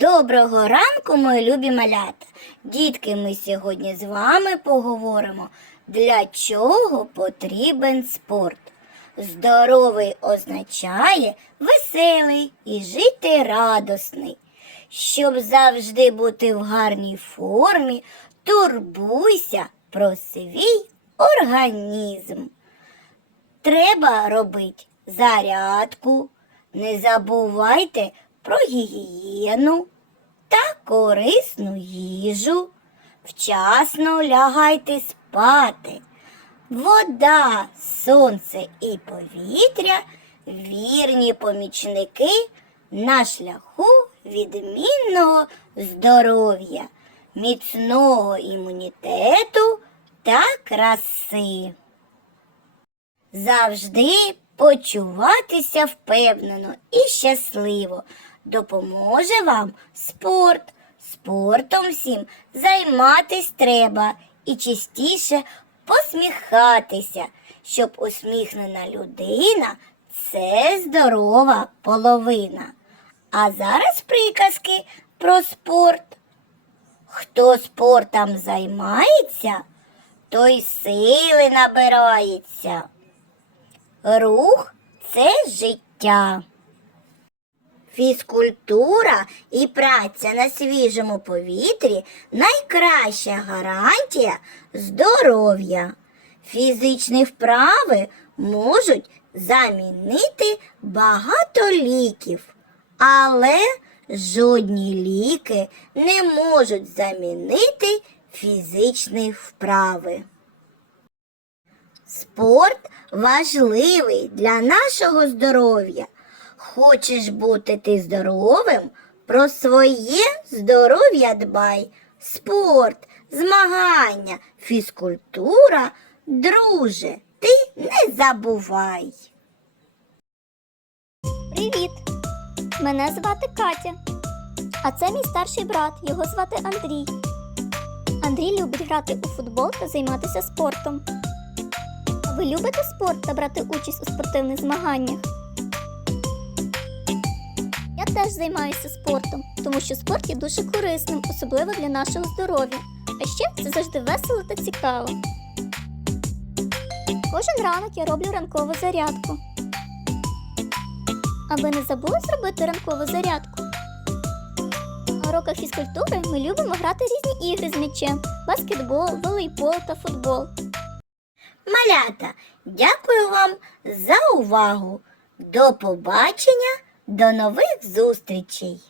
Доброго ранку, мої любі малята. Дітки, ми сьогодні з вами поговоримо, для чого потрібен спорт. Здоровий означає веселий і жити радосний. Щоб завжди бути в гарній формі, турбуйся про свій організм. Треба робити зарядку. Не забувайте про гігієну та корисну їжу. Вчасно лягайте спати. Вода, сонце і повітря вірні помічники на шляху відмінного здоров'я, міцного імунітету та краси завжди почуватися впевнено і щасливо. Допоможе вам спорт. Спортом всім займатись треба і частіше посміхатися, щоб усміхнена людина це здорова половина. А зараз приказки про спорт. Хто спортом займається, той сили набирається. Рух це життя. Фізкультура і праця на свіжому повітрі найкраща гарантія здоров'я. Фізичні вправи можуть замінити багато ліків, але жодні ліки не можуть замінити фізичні вправи. Спорт важливий для нашого здоров'я. Хочеш бути ти здоровим? Про своє здоров'я дбай. Спорт, змагання, фізкультура, друже, ти не забувай. Привіт! Мене звати Катя. А це мій старший брат, його звати Андрій. Андрій любить грати у футбол та займатися спортом. Ви любите спорт та брати участь у спортивних змаганнях? Теж займаюся спортом, тому що спорт є дуже корисним, особливо для нашого здоров'я. А ще це завжди весело та цікаво. Кожен ранок я роблю ранкову зарядку. А ви не забули зробити ранкову зарядку? На уроках фізкультури ми любимо грати різні ігри з м'ячем: баскетбол, волейбол та футбол. Малята, дякую вам за увагу. До побачення, до нових зустрічей!